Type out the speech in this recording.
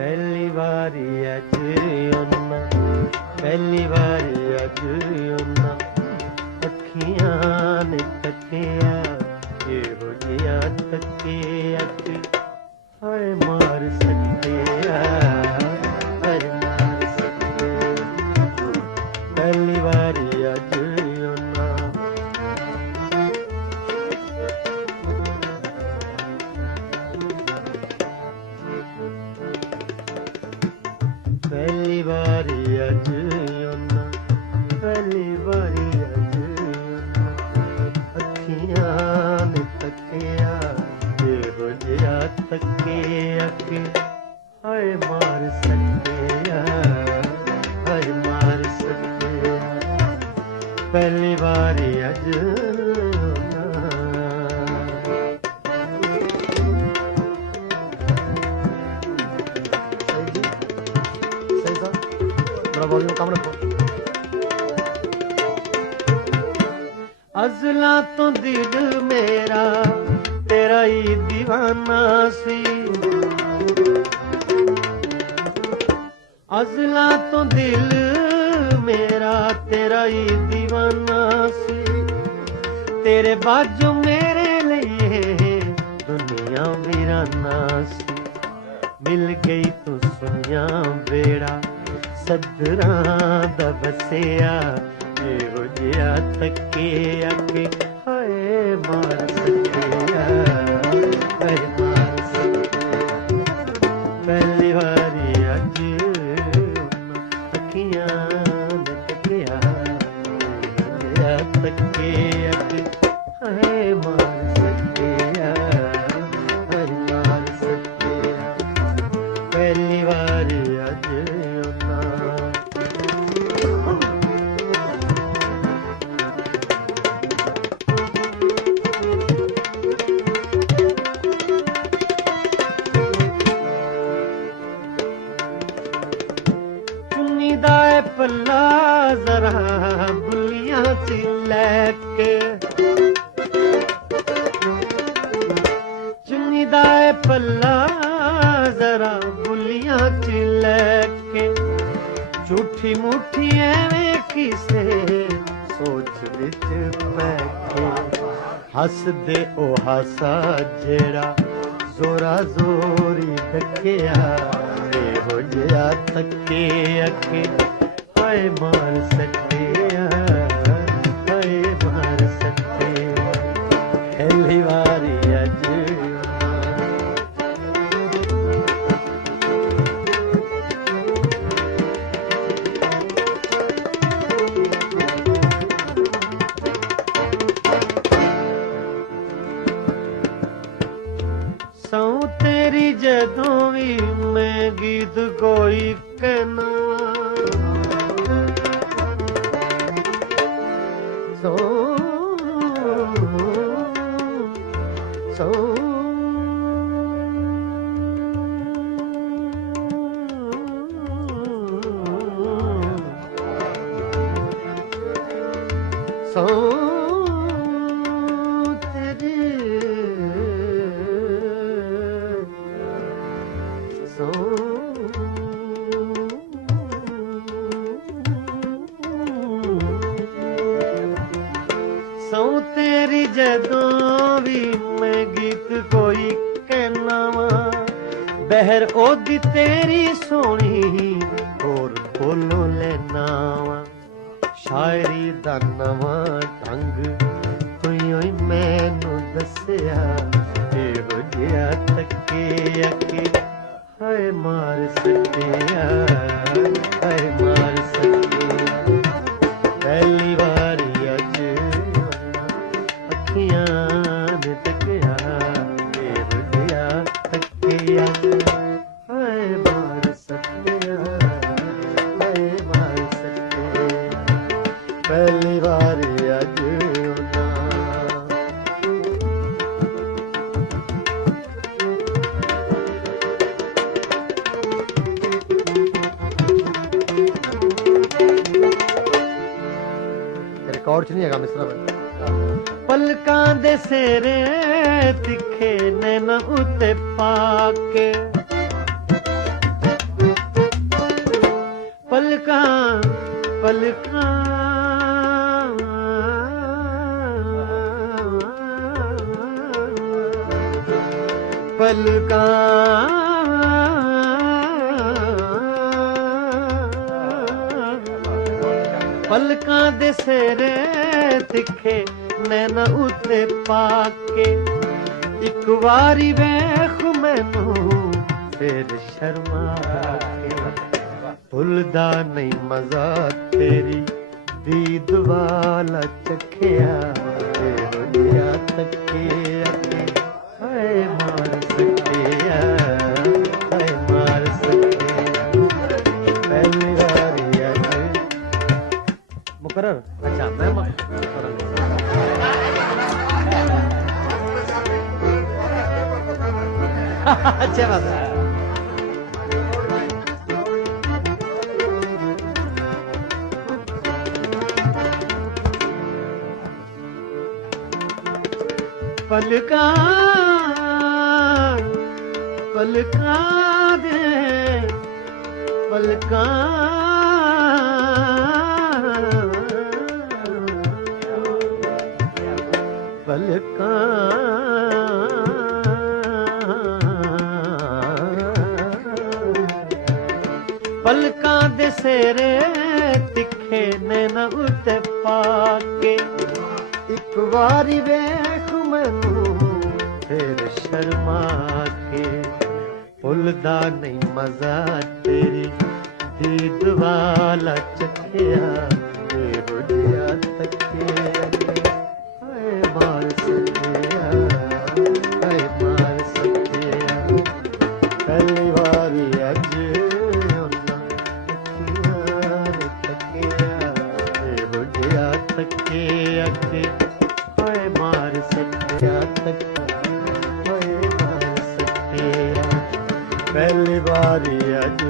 ਪਹਿਲੀ ਵਾਰੀ ਅੱਜ ਉਹਨਾਂ, ਪਹਿਲੀ ਵਾਰੀ ਅੱਜ ਉਹਨਾਂ ਅੱਖੀਆਂ ਨੇ ਤੱਕਿਆ, ਇਹੋ ਜਿਹਾ ਤੱਕਿਆ ਕਿ ਹਾਏ ਮਾਰ ਸੱਟਿਆ, ਹਾਏ ਮਾਰ ਸੱਟਿਆ। ਪਹਿਲੀ ਵਾਰੀ ਅੱਜ ਉਹਨਾਂ, ਪਹਿਲੀ ਵਾਰੀ ਅੱਜ ਉਹਨਾਂ, ਪਹਿਲੀ ਵਾਰੀ ਅੱਜ ਉਹਨਾਂ ਅੱਖੀਆਂ ਨੇ ਤੱਕਿਆ, ਇਹੋ ਜਿਹਾ ਤੱਕਿਆ ਕਿ ਹਾਏ ਮਾਰ ਸੱਟਿਆ, ਹਾਏ ਮਾਰ ਸੱਟਿਆ। ਪਹਿਲੀ ਵਾਰੀ ਅੱਜ वॉल्यूम कम रखो। अज़लां तो दिल मेरा तेरा ही दीवाना सी, अज़लां तो दिल मेरा तेरा ही दीवाना सी, तेरे बाजू मेरे लिए दुनिया वीराना सी। मिल गई तू सुनिया बेड़ा सदरां दा बसिया, ਇਹੋ ਜਿਹਾ ਤੱਕਿਆ ਕਿ ਹਾਏ ਮਾਰ ਸੱਟਿਆ, ਹਾਏ ਮਾਰ ਸੱਟਿਆ। ਪਹਿਲੀ ਵਾਰੀ ਅੱਜ ਉਹਨਾਂ ਅੱਖੀਆਂ ਨੇ ਤੱਕਿਆ, ਇਹੋ ਜਿਹਾ ਤੱਕਿਆ ਕਿ ਹਾਏ ਮਾਰ ਸੱਟਿਆ, ਹਾਏ ਮਾਰ ਸੱਟਿਆ। ਪਹਿਲੀ ਵਾਰੀ ਅੱਜ ਦਾ ਪੱਲਾ ਜ਼ਰਾ ਬੁੱਲੀਆਂ ਚ ਲੈ ਕੇ, ਚੁੰਨੀ ਦਾ ਪੱਲਾ ਜ਼ਰਾ ਬੁੱਲੀਆਂ ਚ ਲੈ ਕੇ, ਝੂਠੀ ਮੁੱਠੀ ਐਵੇਂ ਕਿਸੇ ਸੋਚ ਵਿੱਚ ਪੈ ਕੇ, ਹੱਸਦੇ ਉਹ ਹਾਸਾ ਜਿਹੜਾ ਜ਼ੋਰਾ ਜ਼ੋਰੀ ਤੱਕਿਆ, ਇਹੋ ਜਿਹਾ ਤੱਕਿਆ ਕਿ ਹਾਏ ਮਾਰ ਸੱਟਿਆ, ਹਾਏ ਮਾਰ ਸੱਟਿਆ। ਪਹਿਲੀ ਵਾਰੀ ਅੱਜ ਸੌ ਤੇਰੀ ਜਦੋਂ ਵੀ ਮੈਂ ਗੀਤ ਕੋਈ ਕਹਿਣਾ, ਸੌ ਸੌ ਸੌ ਸੌ ਤੇਰੀ ਜਦੋਂ ਵੀ ਮੈਂ ਗੀਤ ਕੋਈ ਕਹਿਣਾ ਵਾ, ਬਹਿਰ ਉਹਦੀ ਤੇਰੀ ਸੋਹਣੀ ਹੋਰ ਬੋਲੋ ਲੈਣਾ ਵਾ। ਸ਼ਾਇਰੀ ਦਾ ਨਵਾਂ ਢੰਗ ਕੋਈ ਓਏ ਮੈਨੂੰ ਦੱਸਿਆ, ਇਹੋ ਜਿਹਾ ਤੱਕਿਆ ਕਿ ਹਾਏ ਮਾਰ ਸੱਟਿਆ, ਹਾਏ ਮਾਰ ਸੱਟਿਆ। ਪਹਿਲੀ ਵਾਰੀ ਅੱਜ ਅੱਖੀਆਂ ਨੇ ਤੱਕਿਆ, ਇਹੋ ਜਿਹਾ ਤੱਕਿਆ। रिकॉर्ड च नहीं है मिसरा में। पलकां दे सेरे तिखे नैना उत्ते पाके पलकां पलकां पलकां पलकां दे सेरे तिखे नैना उत्ते पाके एक वारी वेख मैनू फिर शर्मा के भुलदा नहीं मजा तेरी दीद वाला चखिया तेरा तकिया हाय मार सकिया हाय मार सकिया पहली बारी मुकर्रर। अच्छा मैं अच्छा बात है। पलकां पलकां दे पलकां पलकां पलकां दे सेरे तिखे नैना उत्ते पाके एक वारी वेख मैनू फिर शर्मा के भुलदा नहीं मजा तेरी दीद वाला चखिया तेरो जिया तकिया हाय मार सकिया हाय मार सकिया पहली बारी अज तेरो जिया तकिया हाय मार सकिया हाय मार सकिया पहली बारी अज